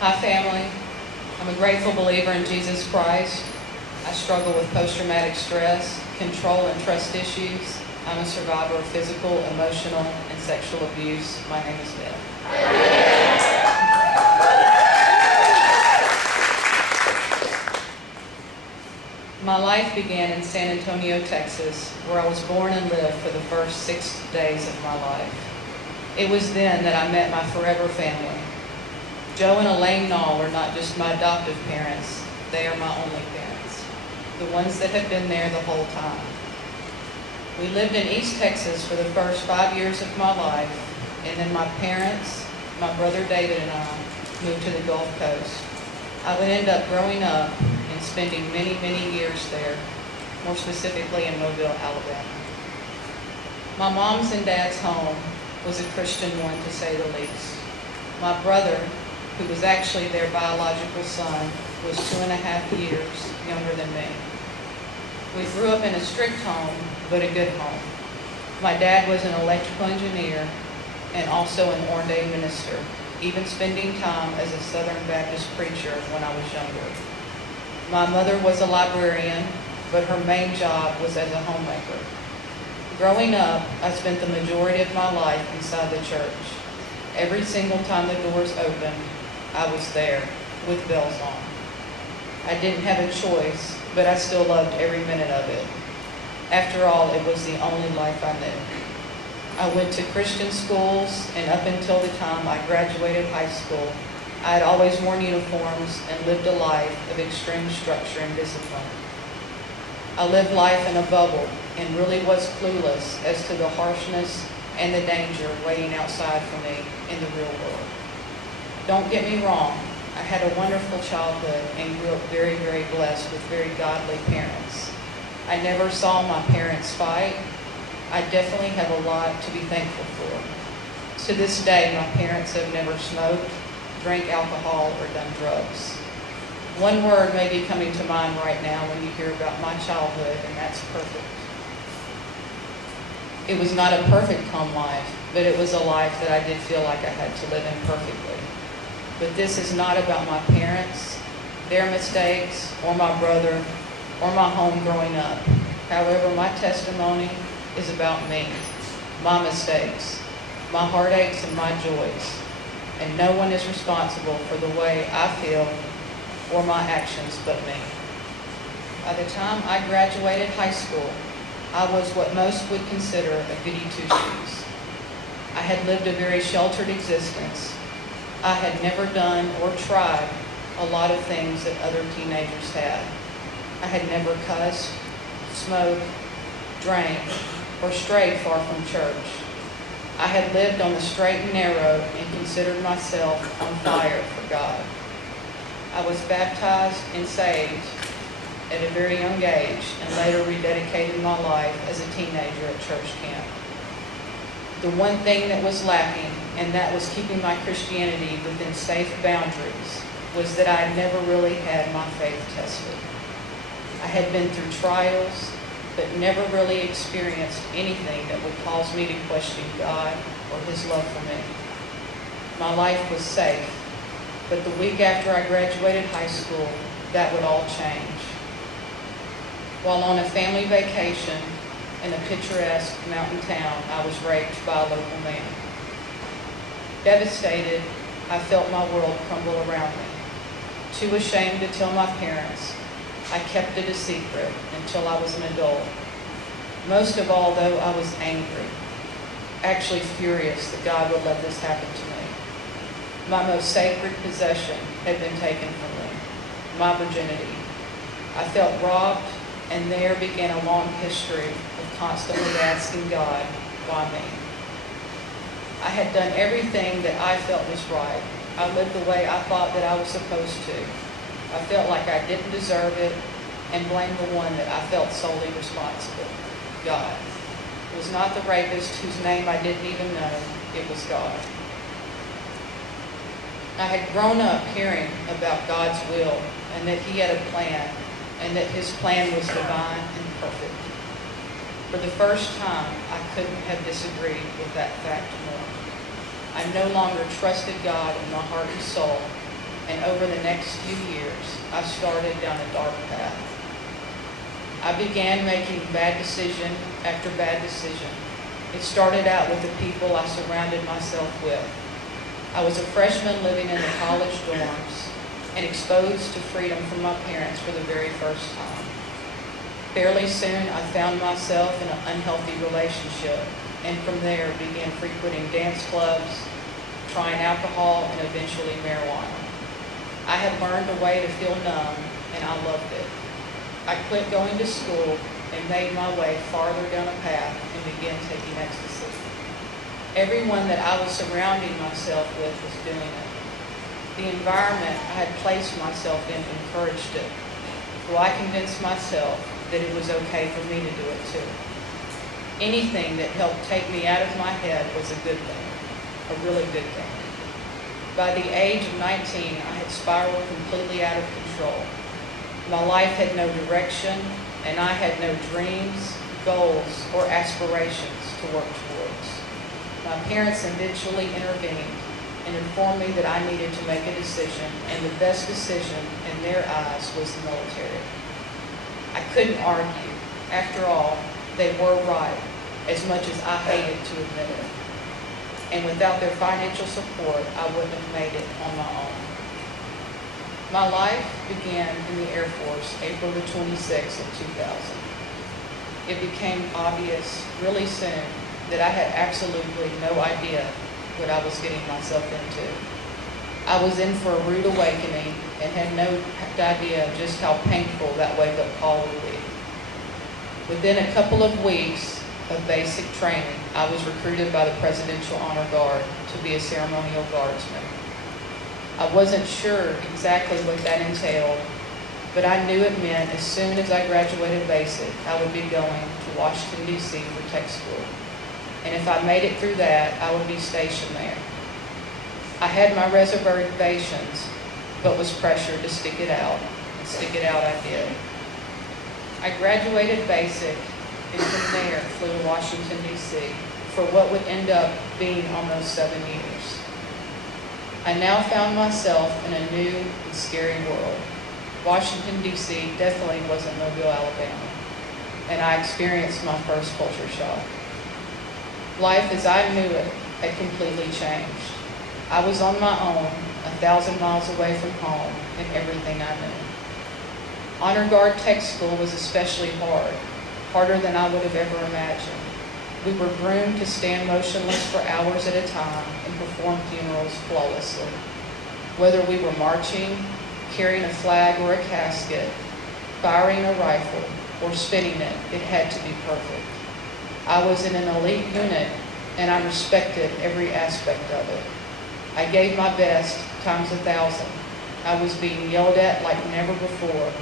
Hi, family. I'm a grateful believer in Jesus Christ. I struggle with post-traumatic stress, control and trust issues. I'm a survivor of physical, emotional, and sexual abuse. My name is Beth. My life began in San Antonio, Texas, where I was born and lived for the first 6 days of my life. It was then that I met my forever family. Joe and Elaine Nall are not just my adoptive parents, they are my only parents, the ones that have been there the whole time. We lived in East Texas for the first 5 years of my life, and then my parents, my brother David, and I moved to the Gulf Coast. I would end up growing up and spending many, many years there, more specifically in Mobile, Alabama. My mom's and dad's home was a Christian one, to say the least. My brother, who was actually their biological son, was 2.5 years younger than me. We grew up in a strict home, but a good home. My dad was an electrical engineer and also an ordained minister, even spending time as a Southern Baptist preacher when I was younger. My mother was a librarian, but her main job was as a homemaker. Growing up, I spent the majority of my life inside the church. Every single time the doors opened, I was there, with bells on. I didn't have a choice, but I still loved every minute of it. After all, it was the only life I knew. I went to Christian schools, and up until the time I graduated high school, I had always worn uniforms and lived a life of extreme structure and discipline. I lived life in a bubble and really was clueless as to the harshness and the danger waiting outside for me in the real world. Don't get me wrong, I had a wonderful childhood and grew up very, very blessed with very godly parents. I never saw my parents fight. I definitely have a lot to be thankful for. To this day, my parents have never smoked, drank alcohol, or done drugs. One word may be coming to mind right now when you hear about my childhood, and that's perfect. It was not a perfect home life, but it was a life that I did feel like I had to live in perfectly. But this is not about my parents, their mistakes, or my brother, or my home growing up. However, my testimony is about me, my mistakes, my heartaches, and my joys. And no one is responsible for the way I feel or my actions but me. By the time I graduated high school, I was what most would consider a goody two-shoes. I had lived a very sheltered existence. I had never done or tried a lot of things that other teenagers had. I had never cussed, smoked, drank, or strayed far from church. I had lived on the straight and narrow and considered myself on fire for God. I was baptized and saved at a very young age and later rededicated my life as a teenager at church camp. The one thing that was lacking, and that was keeping my Christianity within safe boundaries, was that I had never really had my faith tested. I had been through trials, but never really experienced anything that would cause me to question God or His love for me. My life was safe, but the week after I graduated high school, that would all change. While on a family vacation in a picturesque mountain town, I was raped by a local man. Devastated, I felt my world crumble around me. Too ashamed to tell my parents, I kept it a secret until I was an adult. Most of all, though, I was angry, actually furious that God would let this happen to me. My most sacred possession had been taken from me, my virginity. I felt robbed, and there began a long history of constantly asking God, why me? I had done everything that I felt was right. I lived the way I thought that I was supposed to. I felt like I didn't deserve it and blamed the one that I felt solely responsible, God. It was not the rapist whose name I didn't even know, it was God. I had grown up hearing about God's will and that He had a plan and that His plan was divine and perfect. For the first time, I couldn't have disagreed with that fact more. I no longer trusted God in my heart and soul, and over the next few years, I started down a dark path. I began making bad decision after bad decision. It started out with the people I surrounded myself with. I was a freshman living in the college dorms and exposed to freedom from my parents for the very first time. Fairly soon, I found myself in an unhealthy relationship, and from there began frequenting dance clubs, trying alcohol, and eventually marijuana. I had learned a way to feel numb, and I loved it. I quit going to school and made my way farther down a path and began taking ecstasy. Everyone that I was surrounding myself with was doing it. The environment I had placed myself in encouraged it, so I convinced myself that it was okay for me to do it too. Anything that helped take me out of my head was a good thing, a really good thing. By the age of 19, I had spiraled completely out of control. My life had no direction, and I had no dreams, goals, or aspirations to work towards. My parents eventually intervened and informed me that I needed to make a decision, and the best decision in their eyes was the military. I couldn't argue. After all, they were right, as much as I hated to admit it. And without their financial support, I wouldn't have made it on my own. My life began in the Air Force April the 26th of 2000. It became obvious really soon that I had absolutely no idea what I was getting myself into. I was in for a rude awakening and had no idea just how painful that wake-up call would be. Within a couple of weeks of basic training, I was recruited by the Presidential Honor Guard to be a ceremonial guardsman. I wasn't sure exactly what that entailed, but I knew it meant as soon as I graduated basic, I would be going to Washington, D.C. for tech school. And if I made it through that, I would be stationed there. I had my reservations, but was pressured to stick it out, and stick it out I did. I graduated basic, and from there flew to Washington, D.C. for what would end up being almost 7 years. I now found myself in a new and scary world. Washington, D.C. definitely wasn't Mobile, Alabama, and I experienced my first culture shock. Life as I knew it had completely changed. I was on my own, 1,000 miles away from home, and everything I knew. Honor Guard Tech School was especially hard, harder than I would have ever imagined. We were groomed to stand motionless for hours at a time and perform funerals flawlessly. Whether we were marching, carrying a flag or a casket, firing a rifle, or spinning it, it had to be perfect. I was in an elite unit, and I respected every aspect of it. I gave my best times 1,000. I was being yelled at like never before,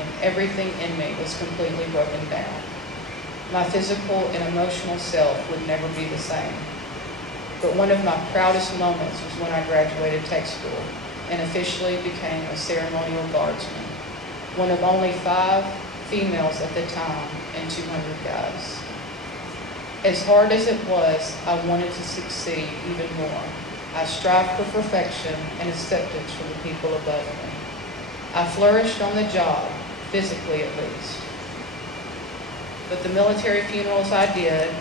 and everything in me was completely broken down. My physical and emotional self would never be the same. But one of my proudest moments was when I graduated tech school and officially became a ceremonial guardsman, one of only 5 females at the time and 200 guys. As hard as it was, I wanted to succeed even more. I strived for perfection and acceptance from the people above me. I flourished on the job, physically at least. But the military funerals I did,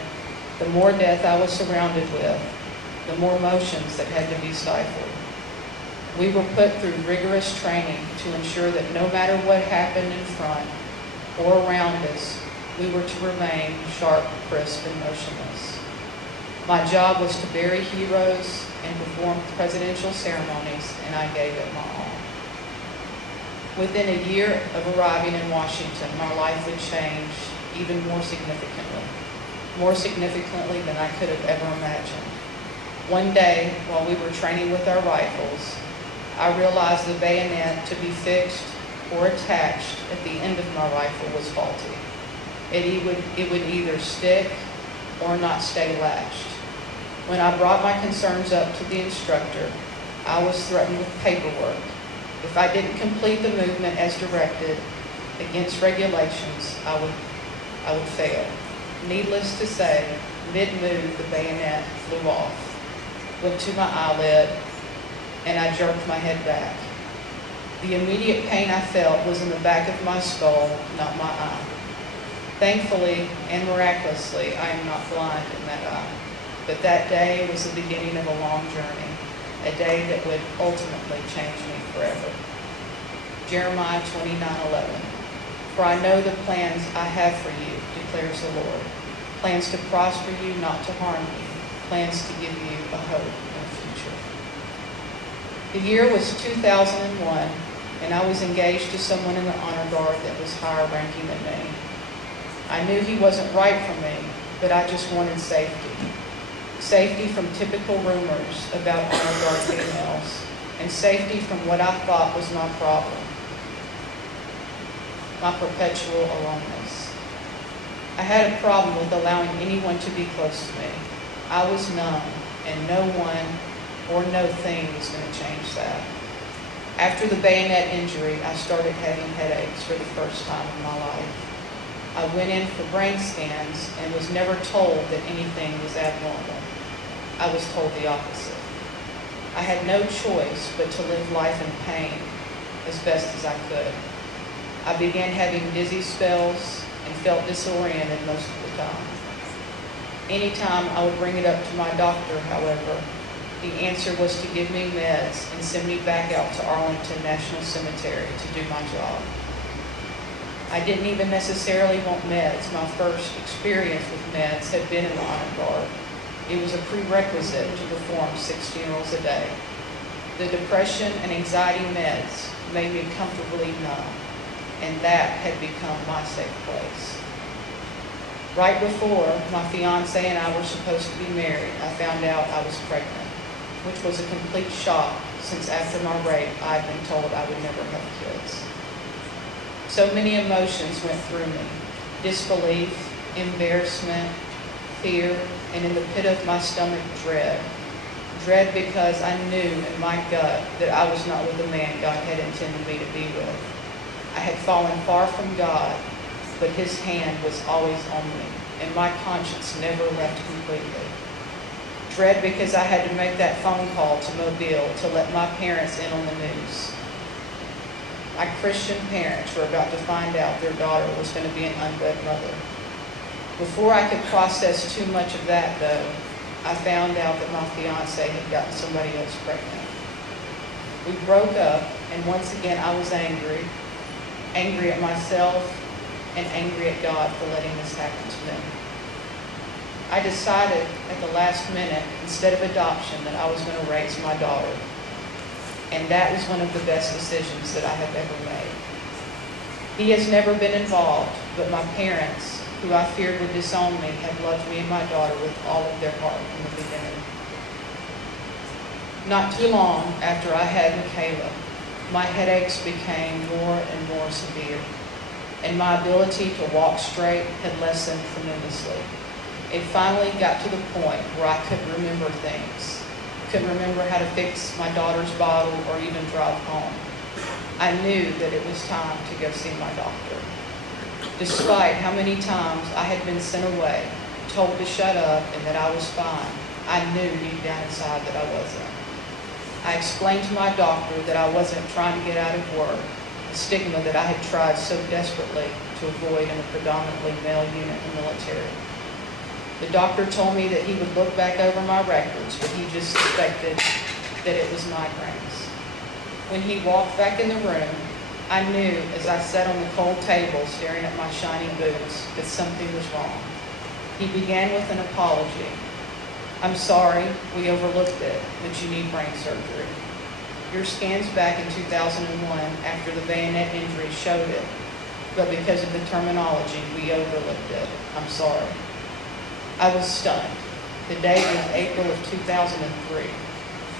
the more death I was surrounded with, the more emotions that had to be stifled. We were put through rigorous training to ensure that no matter what happened in front or around us, we were to remain sharp, crisp, and motionless. My job was to bury heroes and perform presidential ceremonies, and I gave it my all. Within a year of arriving in Washington, my life would change even more significantly than I could have ever imagined. One day, while we were training with our rifles, I realized the bayonet to be fixed or attached at the end of my rifle was faulty. It would either stick or not stay latched. When I brought my concerns up to the instructor, I was threatened with paperwork. If I didn't complete the movement as directed against regulations, I would fail. Needless to say, mid-move, the bayonet flew off, went to my eyelid, and I jerked my head back. The immediate pain I felt was in the back of my skull, not my eye. Thankfully and miraculously, I am not blind in that eye. But that day was the beginning of a long journey, a day that would ultimately change me forever. Jeremiah 29:11. For I know the plans I have for you, declares the Lord. Plans to prosper you, not to harm you. Plans to give you a hope and a future. The year was 2001, and I was engaged to someone in the honor guard that was higher ranking than me. I knew he wasn't right for me, but I just wanted safety. Safety from typical rumors about honor guard females, and safety from what I thought was my problem, my perpetual aloneness. I had a problem with allowing anyone to be close to me. I was numb, and no one or no thing was going to change that. After the bayonet injury, I started having headaches for the first time in my life. I went in for brain scans and was never told that anything was abnormal. I was told the opposite. I had no choice but to live life in pain as best as I could. I began having dizzy spells and felt disoriented most of the time. Anytime I would bring it up to my doctor, however, the answer was to give me meds and send me back out to Arlington National Cemetery to do my job. I didn't even necessarily want meds. My first experience with meds had been in the honor guard. It was a prerequisite to perform 6 funerals a day. The depression and anxiety meds made me comfortably numb, and that had become my safe place. Right before my fiance and I were supposed to be married, I found out I was pregnant, which was a complete shock since after my rape I had been told I would never have kids. So many emotions went through me: disbelief, embarrassment, fear, and in the pit of my stomach, dread. Dread because I knew in my gut that I was not with the man God had intended me to be with. I had fallen far from God, but his hand was always on me, and my conscience never left completely. Dread because I had to make that phone call to Mobile to let my parents in on the news. My Christian parents were about to find out their daughter was going to be an unwed mother. Before I could process too much of that, though, I found out that my fiance had gotten somebody else pregnant. We broke up, and once again I was angry at myself, and angry at God for letting this happen to me. I decided at the last minute, instead of adoption, that I was going to raise my daughter. And that was one of the best decisions that I have ever made. He has never been involved, but my parents, who I feared would disown me, have loved me and my daughter with all of their heart from the beginning. Not too long after I had Michaela, my headaches became more and more severe, and my ability to walk straight had lessened tremendously. It finally got to the point where I couldn't remember things. Couldn't remember how to fix my daughter's bottle or even drive home. I knew that it was time to go see my doctor. Despite how many times I had been sent away, told to shut up and that I was fine, I knew deep down inside that I wasn't. I explained to my doctor that I wasn't trying to get out of work, a stigma that I had tried so desperately to avoid in a predominantly male unit in the military. The doctor told me that he would look back over my records, but he just suspected that it was migraines. When he walked back in the room, I knew as I sat on the cold table staring at my shiny boots that something was wrong. He began with an apology. "I'm sorry, we overlooked it, but you need brain surgery. Your scans back in 2001 after the bayonet injury showed it, but because of the terminology, we overlooked it. I'm sorry." I was stunned. The date was April of 2003.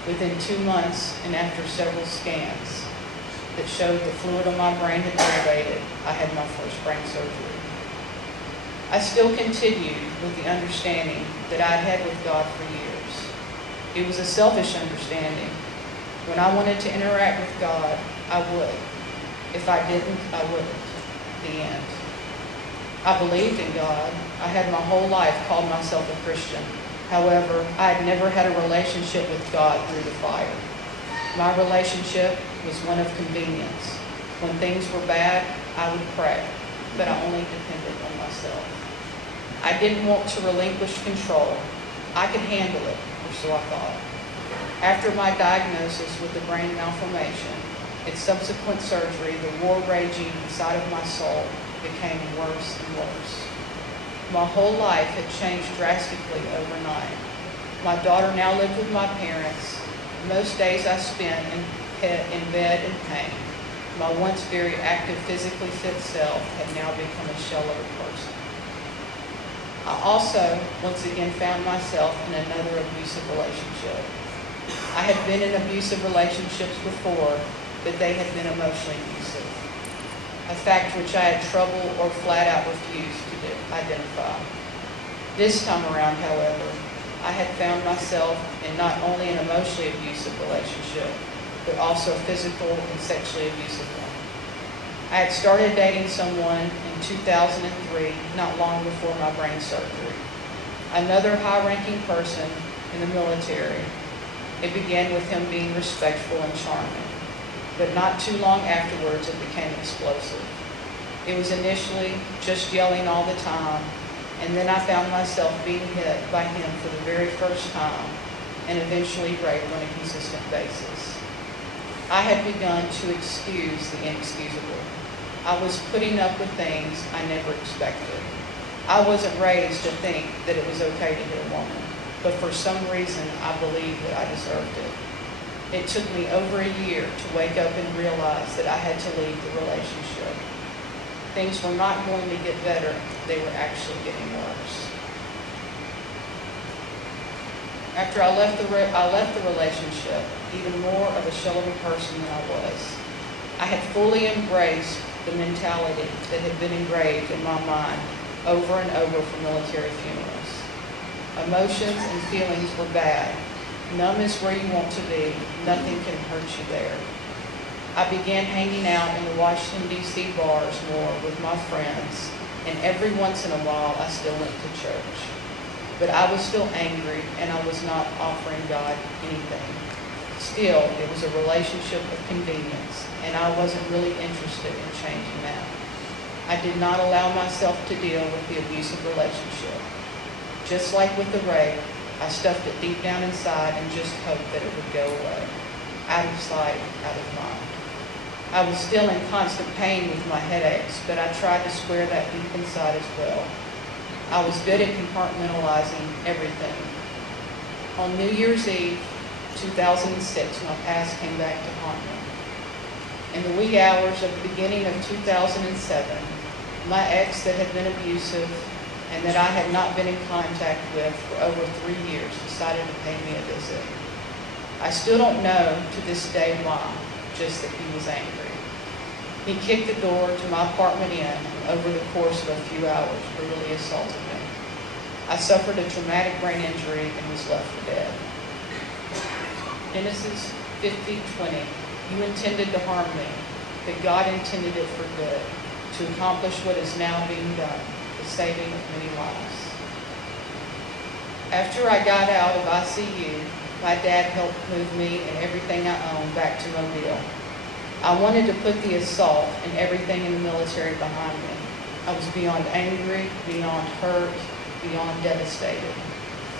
Within 2 months and after several scans that showed the fluid on my brain had elevated, I had my first brain surgery. I still continued with the understanding that I'd had with God for years. It was a selfish understanding. When I wanted to interact with God, I would. If I didn't, I wouldn't. The end. I believed in God. I had my whole life called myself a Christian. However, I had never had a relationship with God through the fire. My relationship was one of convenience. When things were bad, I would pray, but I only depended on myself. I didn't want to relinquish control. I could handle it, or so I thought. After my diagnosis with the brain malformation, its subsequent surgery, the war raging inside of my soul became worse and worse. My whole life had changed drastically overnight. My daughter now lived with my parents. Most days I spent in bed in pain. My once very active, physically fit self had now become a shell of a person. I also, once again, found myself in another abusive relationship. I had been in abusive relationships before, but they had been emotionally abusive, a fact which I had trouble or flat out refused to identify. This time around, however, I had found myself in not only an emotionally abusive relationship, but also a physical and sexually abusive one. I had started dating someone in 2003, not long before my brain surgery. Another high-ranking person in the military. It began with him being respectful and charming, but not too long afterwards it became explosive. It was initially just yelling all the time, and then I found myself being hit by him for the very first time, and eventually raped on a consistent basis. I had begun to excuse the inexcusable. I was putting up with things I never expected. I wasn't raised to think that it was okay to hit a woman, but for some reason I believed that I deserved it. It took me over a year to wake up and realize that I had to leave the relationship. Things were not going to get better, they were actually getting worse. After I left the relationship, even more of a shell of a person than I was. I had fully embraced the mentality that had been engraved in my mind over and over from military funerals. Emotions and feelings were bad. Numb is where you want to be. Nothing can hurt you there. I began hanging out in the Washington, D.C. bars more with my friends, and every once in a while I still went to church. But I was still angry, and I was not offering God anything. Still, it was a relationship of convenience, and I wasn't really interested in changing that. I did not allow myself to deal with the abusive relationship. Just like with the rape, I stuffed it deep down inside and just hoped that it would go away. Out of sight, out of mind. I was still in constant pain with my headaches, but I tried to square that deep inside as well. I was good at compartmentalizing everything. On New Year's Eve, 2006, my past came back to haunt me. In the wee hours of the beginning of 2007, my ex that had been abusive and that I had not been in contact with for over 3 years decided to pay me a visit. I still don't know to this day why, just that he was angry. He kicked the door to my apartment in, and over the course of a few hours brutally assaulted me. I suffered a traumatic brain injury and was left for dead. Genesis 50:20. You intended to harm me, but God intended it for good, to accomplish what is now being done, the saving of many lives. After I got out of ICU, my dad helped move me and everything I owned back to Mobile. I wanted to put the assault and everything in the military behind me. I was beyond angry, beyond hurt, beyond devastated.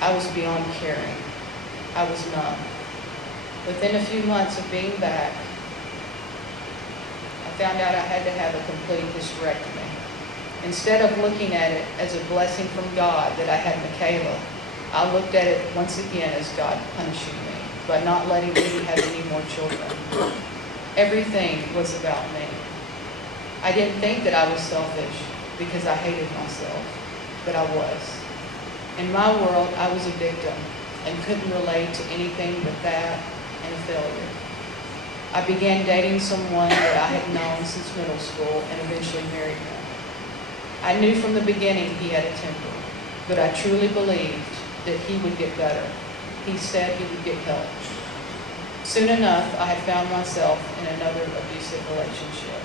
I was beyond caring. I was numb. Within a few months of being back, I found out I had to have a complete hysterectomy. Instead of looking at it as a blessing from God that I had Michaela, I looked at it once again as God punishing me by not letting me have any more children. Everything was about me. I didn't think that I was selfish because I hated myself, but I was. In my world, I was a victim and couldn't relate to anything but that and a failure. I began dating someone that I had known since middle school and eventually married him. I knew from the beginning he had a temper, but I truly believed that he would get better. He said he would get help. Soon enough, I had found myself in another abusive relationship,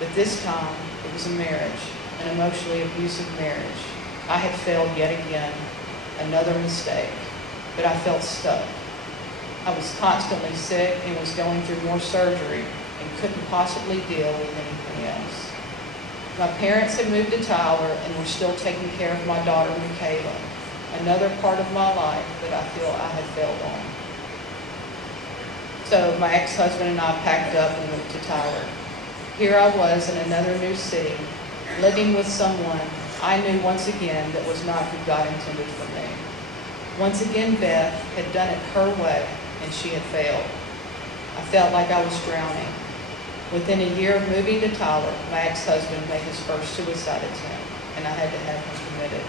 but this time it was a marriage, an emotionally abusive marriage. I had failed yet again, another mistake, but I felt stuck. I was constantly sick and was going through more surgery and couldn't possibly deal with anything else. My parents had moved to Tyler and were still taking care of my daughter, Michaela, another part of my life that I feel I had failed on. So my ex-husband and I packed up and moved to Tyler. Here I was in another new city, living with someone I knew once again that was not who God intended for me. Once again, Beth had done it her way, and she had failed. I felt like I was drowning. Within a year of moving to Tyler, my ex-husband made his first suicide attempt, and I had to have him committed.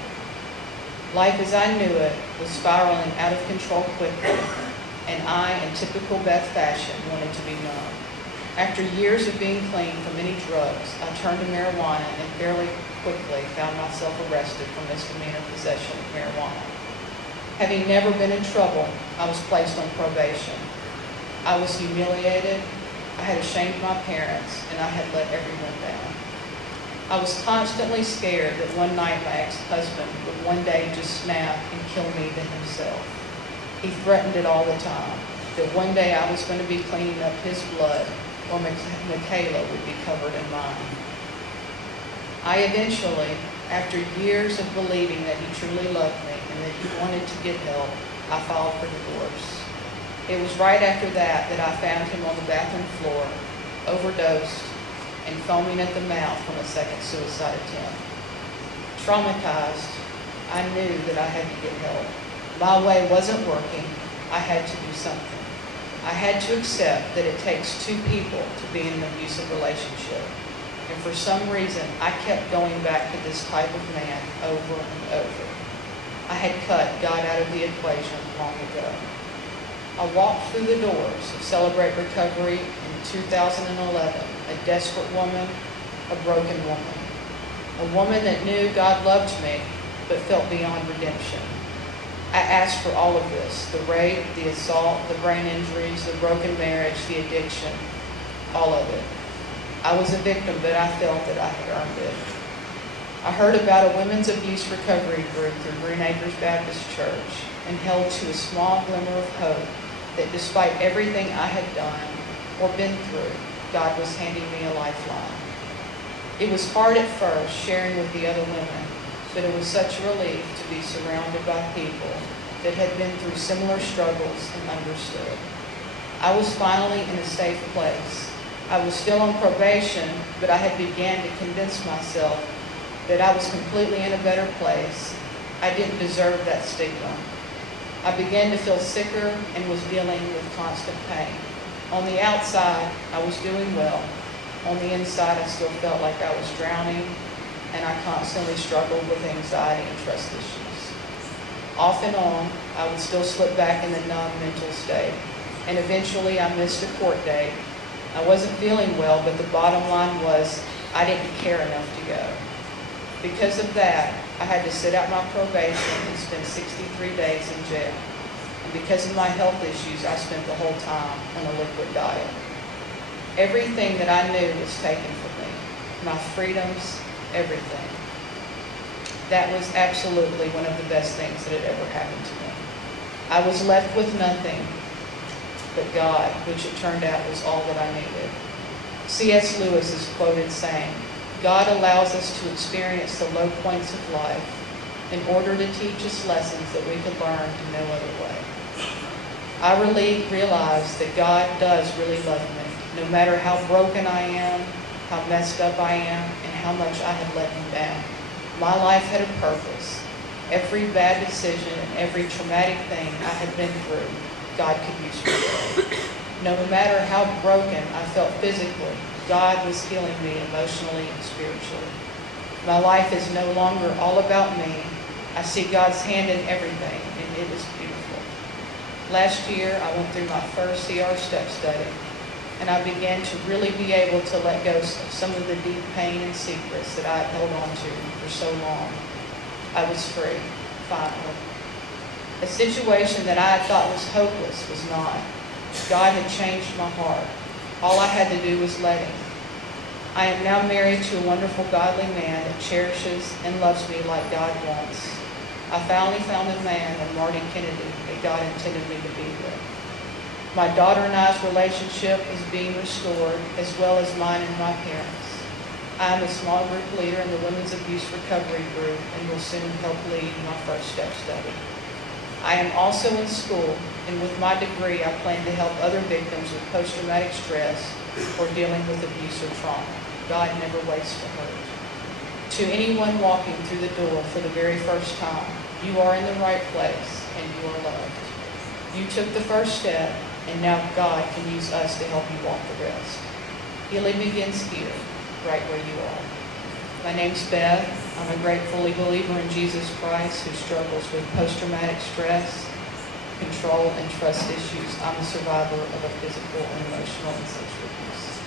Life as I knew it was spiraling out of control quickly, and I, in typical Beth fashion, wanted to be numb. After years of being clean from many drugs, I turned to marijuana and fairly quickly found myself arrested for misdemeanor possession of marijuana. Having never been in trouble, I was placed on probation. I was humiliated, I had ashamed my parents, and I had let everyone down. I was constantly scared that one night my ex-husband would one day just snap and kill me to himself. He threatened it all the time, that one day I was going to be cleaning up his blood or Michaela would be covered in mine. I eventually, after years of believing that he truly loved me and that he wanted to get help, I filed for divorce. It was right after that I found him on the bathroom floor, overdosed, and foaming at the mouth from a second suicide attempt. Traumatized, I knew that I had to get help. My way wasn't working. I had to do something. I had to accept that it takes two people to be in an abusive relationship. And for some reason, I kept going back to this type of man over and over. I had cut God out of the equation long ago. I walked through the doors of Celebrate Recovery in 2011, a desperate woman, a broken woman. A woman that knew God loved me, but felt beyond redemption. I asked for all of this, the rape, the assault, the brain injuries, the broken marriage, the addiction, all of it. I was a victim, but I felt that I had earned it. I heard about a women's abuse recovery group through Green Acres Baptist Church and held to a small glimmer of hope that despite everything I had done or been through, God was handing me a lifeline. It was hard at first sharing with the other women, but it was such a relief to be surrounded by people that had been through similar struggles and understood. I was finally in a safe place. I was still on probation, but I had began to convince myself that I was completely in a better place. I didn't deserve that stigma. I began to feel sicker and was dealing with constant pain. On the outside, I was doing well. On the inside, I still felt like I was drowning, and I constantly struggled with anxiety and trust issues. Off and on, I would still slip back in the numb mental state, and eventually I missed a court date. I wasn't feeling well, but the bottom line was I didn't care enough to go. Because of that, I had to sit out my probation and spend 63 days in jail. And because of my health issues, I spent the whole time on a liquid diet. Everything that I knew was taken from me. My freedoms, everything. That was absolutely one of the best things that had ever happened to me. I was left with nothing but God, which it turned out was all that I needed. C.S. Lewis is quoted saying, "God allows us to experience the low points of life in order to teach us lessons that we could learn in no other way." I really realized that God does really love me, no matter how broken I am, how messed up I am, and how much I had let him down. My life had a purpose. Every bad decision and every traumatic thing I had been through, God could use for good. No matter how broken I felt physically, God was healing me emotionally and spiritually. My life is no longer all about me. I see God's hand in everything, and it is beautiful. Last year, I went through my first CR step study, and I began to really be able to let go of some of the deep pain and secrets that I had held on to for so long. I was free, finally. A situation that I thought was hopeless was not. God had changed my heart. All I had to do was let him. I am now married to a wonderful, godly man that cherishes and loves me like God wants. I finally found a man in Marty Kennedy that God intended me to be with. My daughter and I's relationship is being restored, as well as mine and my parents. I am a small group leader in the Women's Abuse Recovery Group and will soon help lead my first step study. I am also in school, and with my degree, I plan to help other victims with post-traumatic stress or dealing with abuse or trauma. God never wastes a hurt. To anyone walking through the door for the very first time, you are in the right place and you are loved. You took the first step, and now God can use us to help you walk the rest. Healing begins here, right where you are. My name's Beth. I'm a gratefully believer in Jesus Christ who struggles with post-traumatic stress, control, and trust issues. I'm a survivor of a physical and emotional and sexual abuse.